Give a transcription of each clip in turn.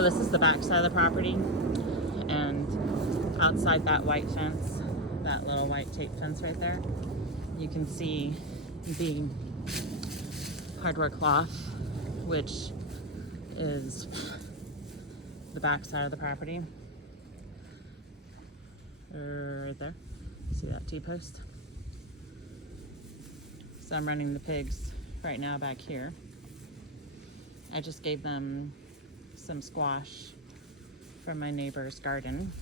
So this is the back side of the property, and outside that white fence, that little white tape fence right there, you can see the hardwood cloth, which is the back side of the property. Right there. See that T-post? So I'm running the pigs right now back here. I just gave them some squash from my neighbor's garden.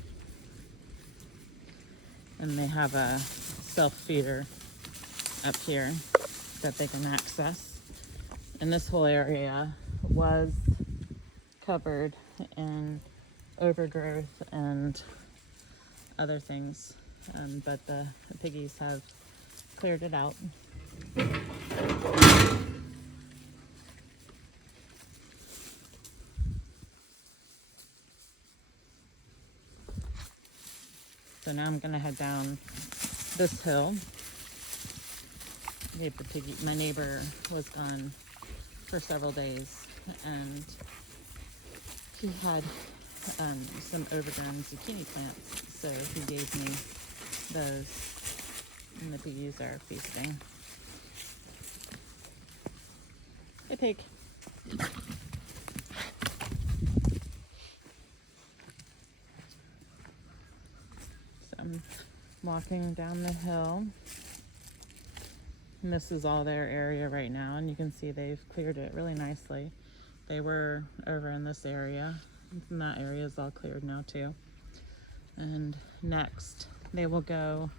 And they have a self-feeder up here that they can access. And this whole area was covered in overgrowth and other things, but the piggies have cleared it out. So now I'm gonna head down this hill. My neighbor was gone for several days, and he had some overgrown zucchini plants, so he gave me those, and the bees are feasting. Hey, pig. So I'm walking down the hill, and this is all their area right now, and you can see they've cleared it really nicely. They were over in this area, and that area is all cleared now too. And next they will go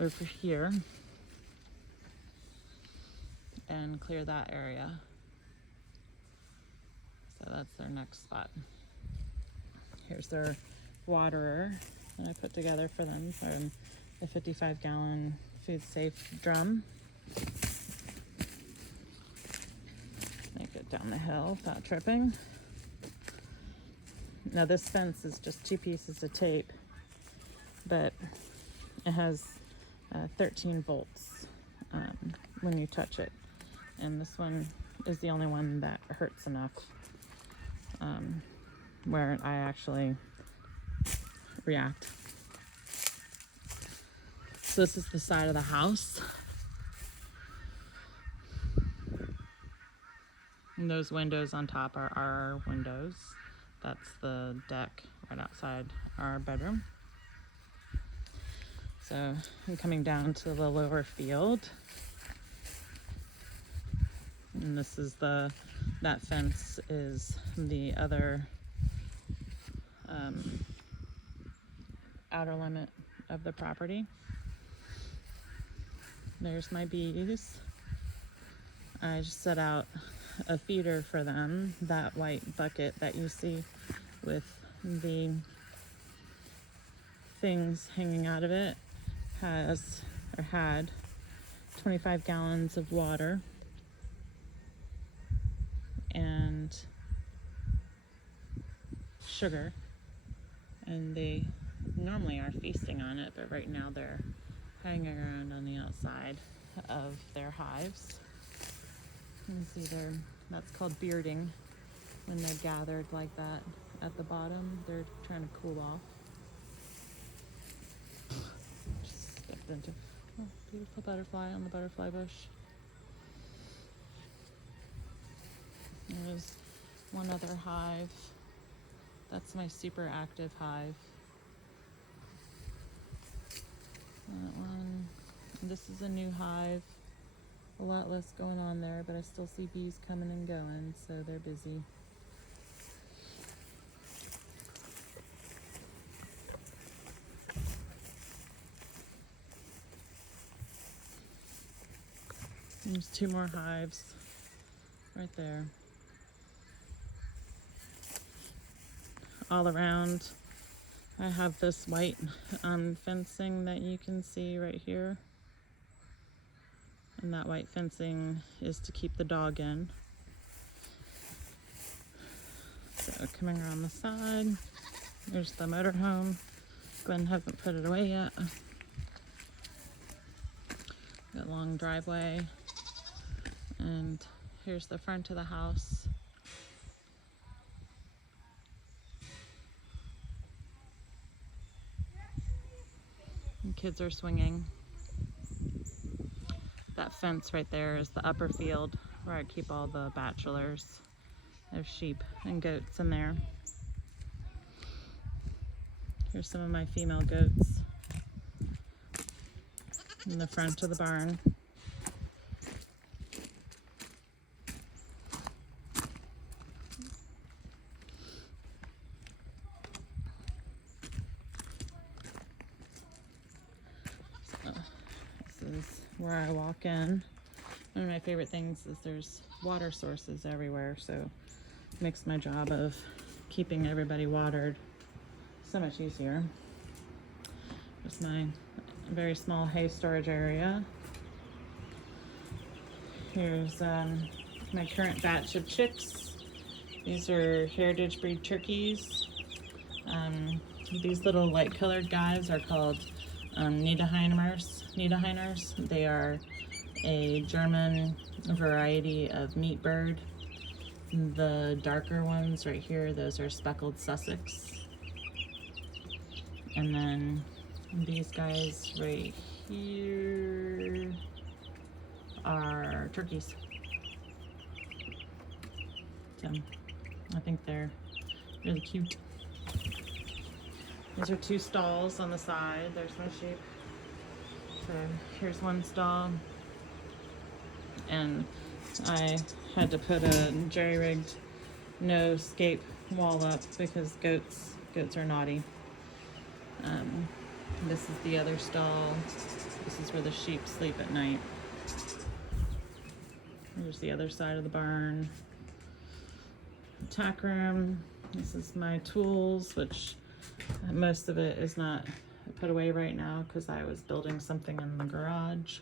over here and clear that area. So that's their next spot. Here's their waterer that I put together for them from the 55-gallon food safe drum. Make it down the hill without tripping. Now this fence is just 2 pieces of tape, but it has 13 volts when you touch it. And this one is the only one that hurts enough where I actually react. So this is the side of the house. And those windows on top are our windows. That's the deck right outside our bedroom. So I'm coming down to the lower field. And this is that fence is the other outer limit of the property. There's my bees. I just set out a feeder for them. That white bucket that you see with the things hanging out of it had 25 gallons of water and sugar, and they normally are feasting on it, but right now they're hanging around on the outside of their hives. You can see that's called bearding. When they're gathered like that at the bottom, they're trying to cool off. Just stepped into beautiful butterfly on the butterfly bush. There's one other hive. That's my super active hive. That one. And this is a new hive. A lot less going on there, but I still see bees coming and going, so they're busy. There's 2 more hives right there. All around, I have this white fencing that you can see right here. And that white fencing is to keep the dog in. So coming around the side, there's the motorhome. Glenn hasn't put it away yet. Got a long driveway. And here's the front of the house. And kids are swinging. That fence right there is the upper field where I keep all the bachelors. There's sheep and goats in there. Here's some of my female goats in the front of the barn. So, this is where I walk in. One of my favorite things is there's water sources everywhere, so it makes my job of keeping everybody watered so much easier. There's my very small hay storage area. Here's my current batch of chicks. These are heritage breed turkeys. These little light colored guys are called Niederheiners. They are a German variety of meat bird. The darker ones right here, those are speckled Sussex. And then these guys right here are turkeys. So I think they're really cute. These are two stalls on the side. There's my sheep. So here's one stall. And I had to put a jerry-rigged no escape wall up because goats are naughty. This is the other stall. This is where the sheep sleep at night. Here's the other side of the barn. Tack room. This is my tools, which most of it is not put away right now because I was building something in the garage.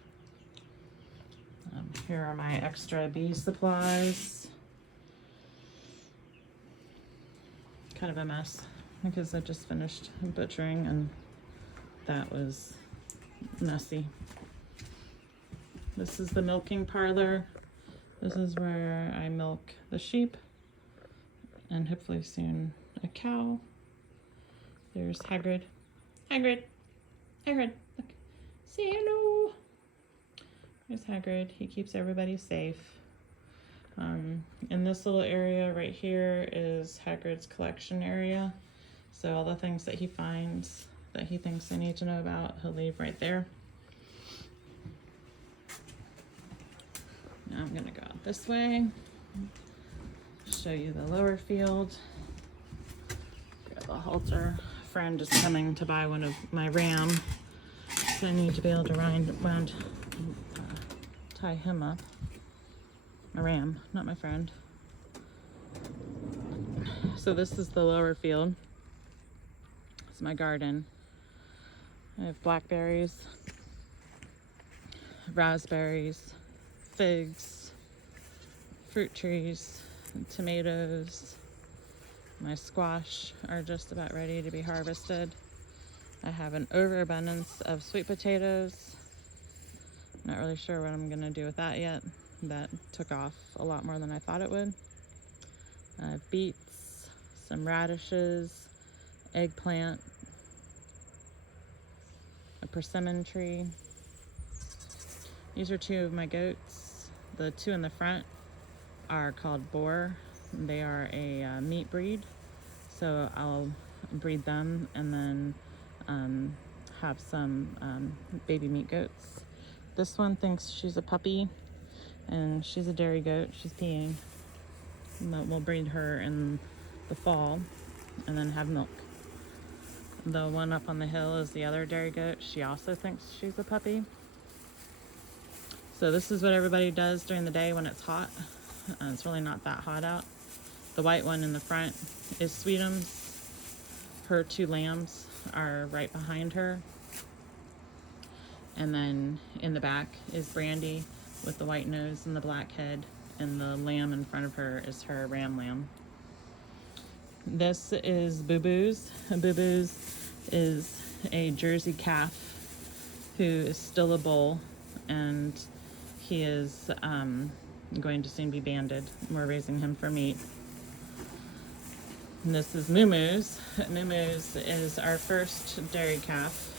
Here are my extra bee supplies. Kind of a mess because I just finished butchering and that was messy. This is the milking parlor. This is where I milk the sheep and hopefully soon a cow. There's Hagrid. Hagrid, look, say hello. There's Hagrid. He keeps everybody safe. In this little area right here is Hagrid's collection area. So all the things that he finds that he thinks I need to know about, he'll leave right there. Now I'm gonna go out this way, show you the lower field. Grab a halter. A friend is coming to buy one of my ram, so I need to be able to tie him up. My ram, not my friend. So this is the lower field. It's my garden. I have blackberries, raspberries, figs, fruit trees, tomatoes. My squash are just about ready to be harvested. I have an overabundance of sweet potatoes. Not really sure what I'm gonna do with that yet. That took off a lot more than I thought it would. I have beets, some radishes, eggplant, a persimmon tree. These are two of my goats. The two in the front are called boar. They are a meat breed, so I'll breed them and then have some baby meat goats. This one thinks she's a puppy and she's a dairy goat. She's peeing. We'll breed her in the fall and then have milk. The one up on the hill is the other dairy goat. She also thinks she's a puppy. So this is what everybody does during the day when it's hot. It's really not that hot out. The white one in the front is Sweetums. Her two lambs are right behind her. And then in the back is Brandy with the white nose and the black head. And the lamb in front of her is her ram lamb. This is Boo Boos. Boo Boos is a Jersey calf who is still a bull, and he is going to soon be banded. We're raising him for meat. And this is Moo Moos. Moo Moos is our first dairy calf.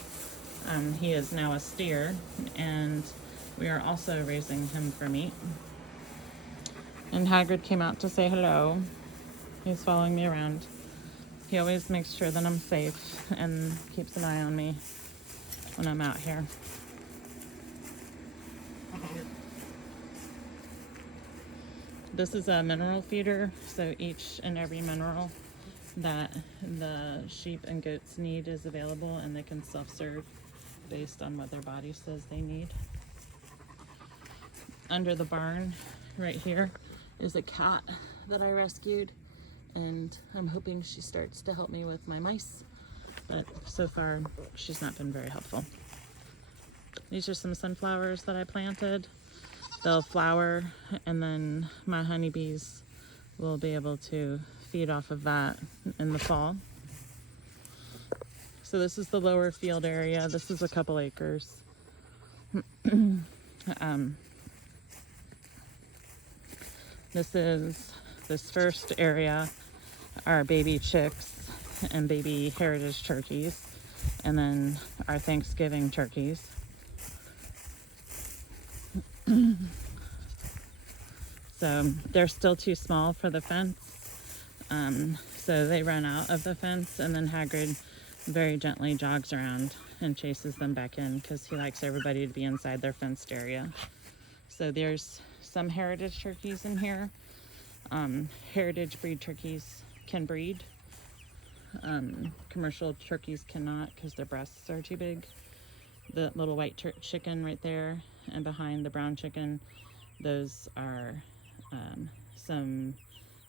He is now a steer, and we are also raising him for meat. And Hagrid came out to say hello. He's following me around. He always makes sure that I'm safe and keeps an eye on me when I'm out here. This is a mineral feeder, so each and every mineral that the sheep and goats need is available, and they can self-serve based on what their body says they need. Under the barn right here is a cat that I rescued, and I'm hoping she starts to help me with my mice, but so far she's not been very helpful. These are some sunflowers that I planted. They'll flower, and then my honeybees will be able to feed off of that in the fall. So this is the lower field area. This is a couple acres. This first area are baby chicks and baby heritage turkeys, and then our Thanksgiving turkeys. So they're still too small for the fence. So they run out of the fence, and then Hagrid very gently jogs around and chases them back in because he likes everybody to be inside their fenced area. So there's some heritage turkeys in here. Heritage breed turkeys can breed. Commercial turkeys cannot because their breasts are too big. The little white chicken right there and behind the brown chicken, those are some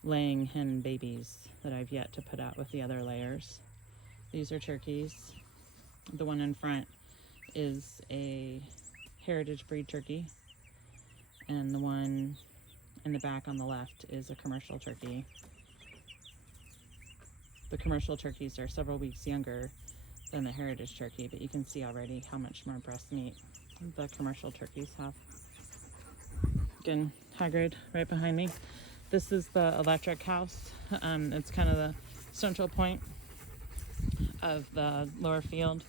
laying hen babies that I've yet to put out with the other layers. These are turkeys. The one in front is a heritage breed turkey, and the one in the back on the left is a commercial turkey. The commercial turkeys are several weeks younger than the heritage turkey, but you can see already how much more breast meat the commercial turkeys have. Again, Hagrid right behind me. This is the electric house. It's kind of the central point of the lower field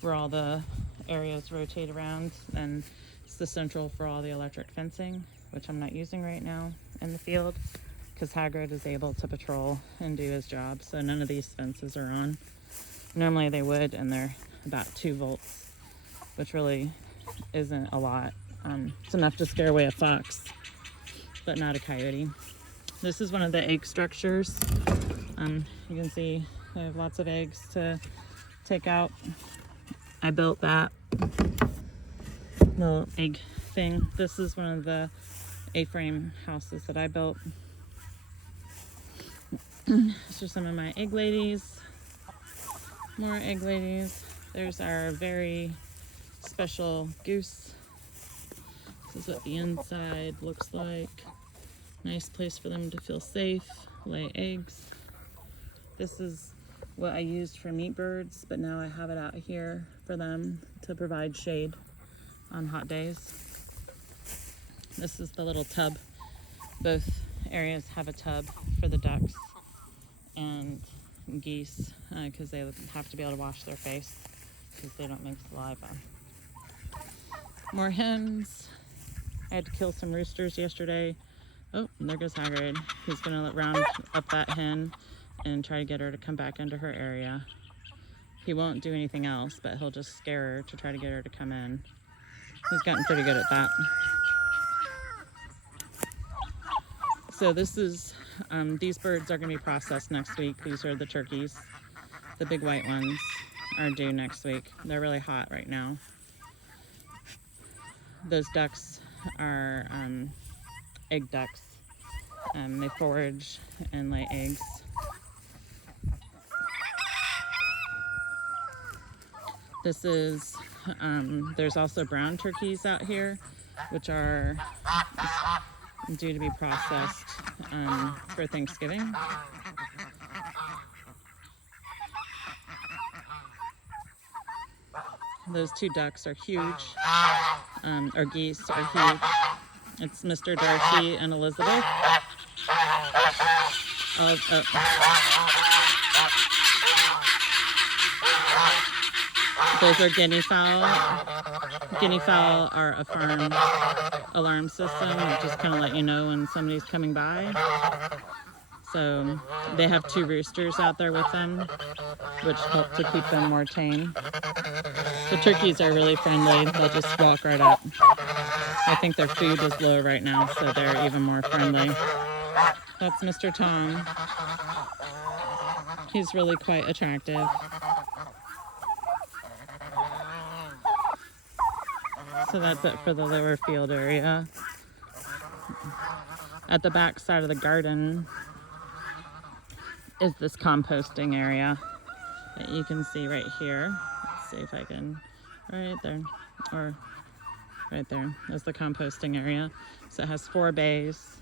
where all the areas rotate around, and it's the central for all the electric fencing, which I'm not using right now in the field because Hagrid is able to patrol and do his job, so none of these fences are on. Normally they would, and they're about 2 volts, which really isn't a lot. It's enough to scare away a fox, but not a coyote. This is one of the egg structures. You can see I have lots of eggs to take out. I built that little egg thing. This is one of the A-frame houses that I built. These are some of my egg ladies. More egg ladies. There's our very special goose. This is what the inside looks like. Nice place for them to feel safe, lay eggs. This is what I used for meat birds, but now I have it out here for them to provide shade on hot days. This is the little tub. Both areas have a tub for the ducks and geese because they have to be able to wash their face because they don't make saliva. More hens. I had to kill some roosters yesterday. Oh, and there goes Hagrid. He's gonna round up that hen and try to get her to come back into her area. He won't do anything else, but he'll just scare her to try to get her to come in. He's gotten pretty good at that. So this is, these birds are gonna be processed next week. These are the turkeys. The big white ones are due next week. They're really hot right now. Those ducks are egg ducks. They forage and lay eggs. This is, there's also brown turkeys out here, which are due to be processed for Thanksgiving. Those 2 ducks are huge, or geese are huge. It's Mr. Darcy and Elizabeth. Those are guinea fowl. Guinea fowl are a farm alarm system that just kind of let you know when somebody's coming by. So they have 2 roosters out there with them, which help to keep them more tame. The turkeys are really friendly. They'll just walk right up. I think their food is low right now, so they're even more friendly. That's Mr. Tom. He's really quite attractive. So that's it for the lower field area. At the back side of the garden is this composting area that you can see right here. Let's see if I can, right there, or right there is the composting area. So it has 4 bays.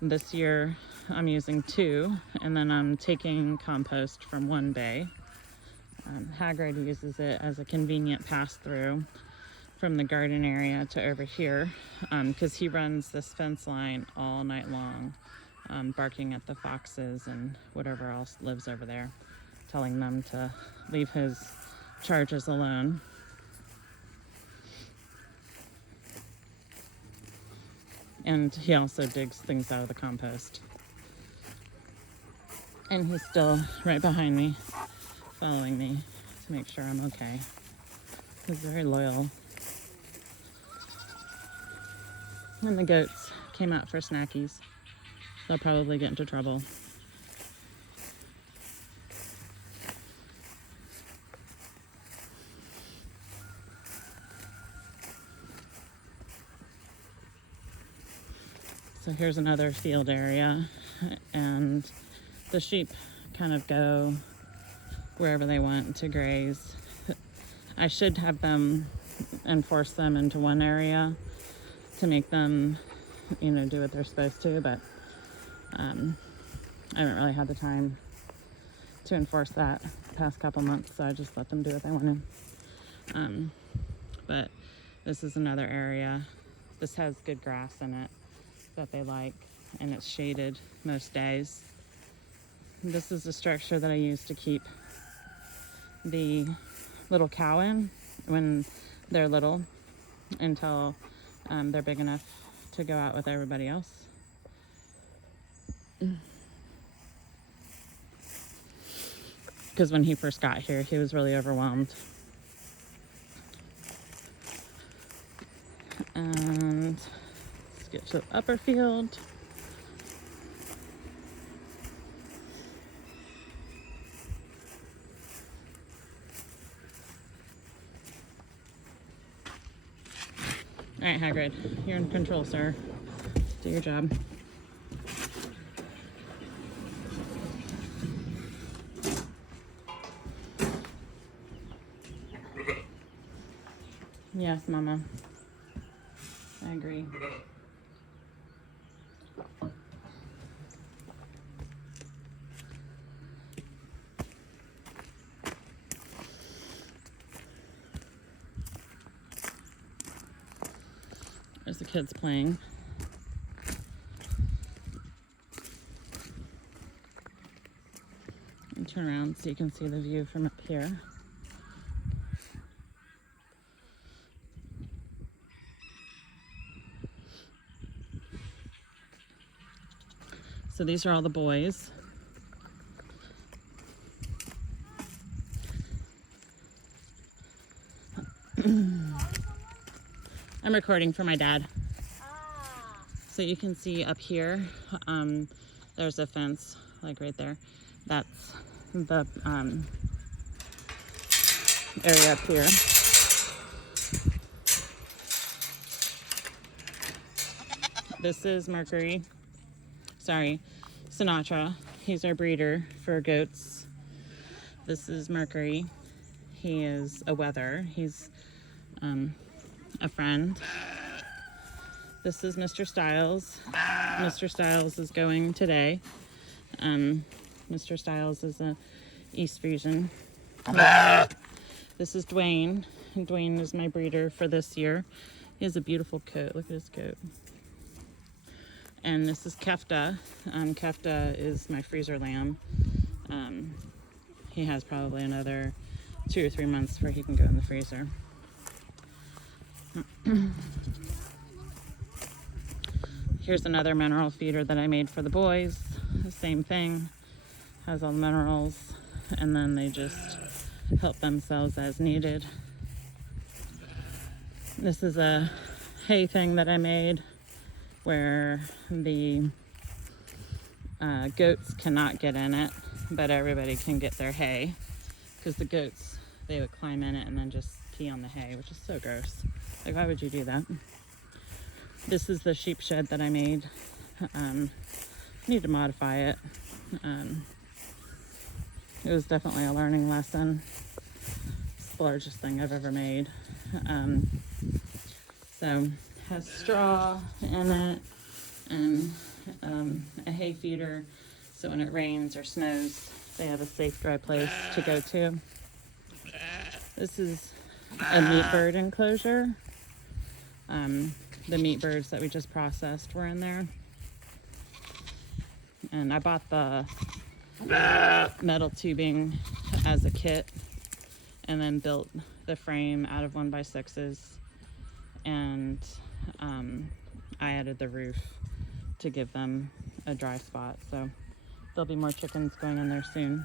This year I'm using 2, and then I'm taking compost from 1 bay. Hagrid uses it as a convenient pass-through from the garden area to over here, because he runs this fence line all night long, barking at the foxes and whatever else lives over there, telling them to leave his charges alone. And he also digs things out of the compost. And he's still right behind me, following me to make sure I'm okay. He's very loyal. And the goats came out for snackies. They'll probably get into trouble. So here's another field area, and the sheep kind of go wherever they want to graze. I should have them and force them into one area to make them, do what they're supposed to, but I haven't really had the time to enforce that the past couple months, so I just let them do what they wanted. But this is another area. This has good grass in it that they like, and it's shaded most days. This is the structure that I use to keep the little cow in when they're little until they're big enough to go out with everybody else. Because when he first got here, he was really overwhelmed. And let's get to the upper field. All right, Hagrid, you're in control, sir. Do your job. Yes, Mama. I agree. There's the kids playing. And turn around so you can see the view from up here. So these are all the boys. I'm recording for my dad. So you can see up here, there's a fence, like right there. That's the area up here. This is Mercury. Sorry, Sinatra. He's our breeder for goats. This is Mercury. He is a wether. He's a friend. This is Mr. Styles. Mr. Styles is going today. Mr. Styles is a East Frisian. This is Dwayne. Dwayne is my breeder for this year. He has a beautiful coat. Look at his coat. And this is Kefta. Kefta is my freezer lamb. He has probably another 2 or 3 months before he can go in the freezer. Here's another mineral feeder that I made for the boys. The same thing, has all the minerals, and then they just help themselves as needed. This is a hay thing that I made where the goats cannot get in it, but everybody can get their hay, because the goats, they would climb in it and then just pee on the hay, which is so gross. Like, why would you do that? This is the sheep shed that I made. Need to modify it. It was definitely a learning lesson. It's the largest thing I've ever made. So has straw in it and a hay feeder, so when it rains or snows they have a safe dry place to go to. This is a meat bird enclosure. The meat birds that we just processed were in there, and I bought the metal tubing as a kit and then built the frame out of 1x6s, and I added the roof to give them a dry spot, so there'll be more chickens going in there soon.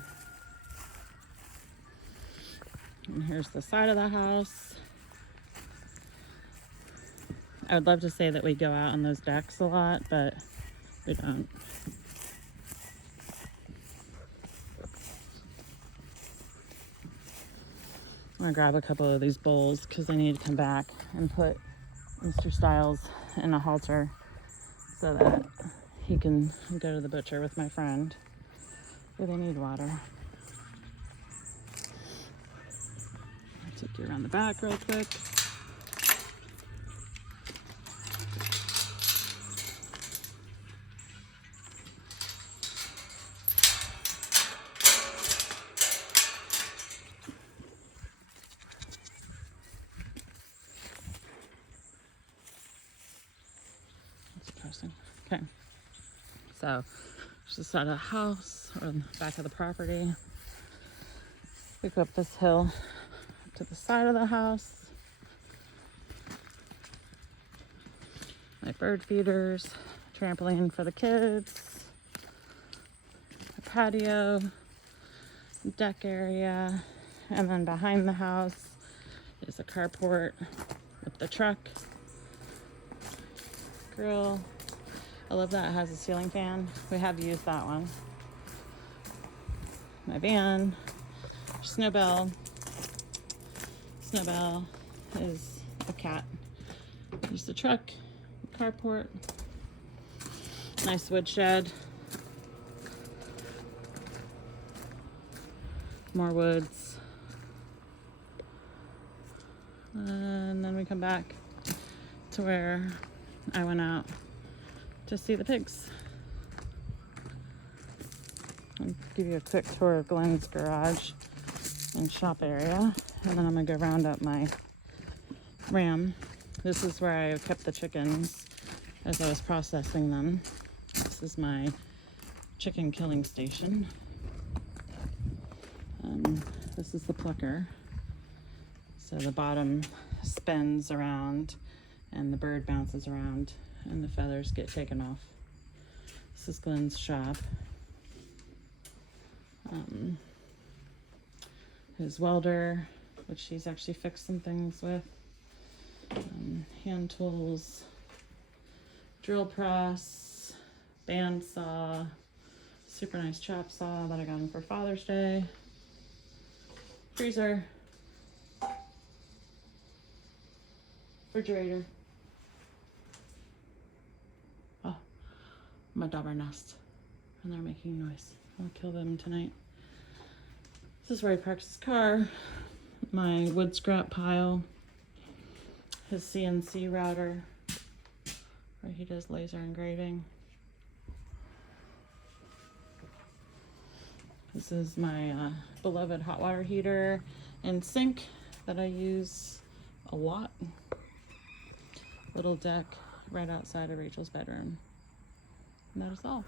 And here's the side of the house. I would love to say that we go out on those decks a lot, but we don't. I'm gonna grab a couple of these bowls because I need to come back and put Mr. Styles in a halter so that he can go to the butcher with my friend. Do they need water? I'll take you around the back real quick. Okay, so just the side of the house or the back of the property. We go up this hill to the side of the house. My bird feeders, trampoline for the kids, a patio, deck area, and then behind the house is a carport with the truck, grill. I love that it has a ceiling fan. We have used that one. My van, Snowbell. Snowbell is a cat. There's the truck, carport, nice wood shed. More woods. And then we come back to where I went out to see the pigs. I'll give you a quick tour of Glenn's garage and shop area, and then I'm gonna go round up my ram. This is where I kept the chickens as I was processing them. This is my chicken killing station. This is the plucker. So the bottom spins around and the bird bounces around and the feathers get taken off. This is Glenn's shop. His welder, which he's actually fixed some things with. Hand tools, drill press, bandsaw, super nice chop saw that I got him for Father's Day. Freezer. Refrigerator. Oh, my dauber nest. And they're making noise. I'll kill them tonight. This is where he parks his car. My wood scrap pile. His CNC router, where he does laser engraving. This is my beloved hot water heater and sink that I use a lot. Little deck right outside of Rachel's bedroom. And that is all.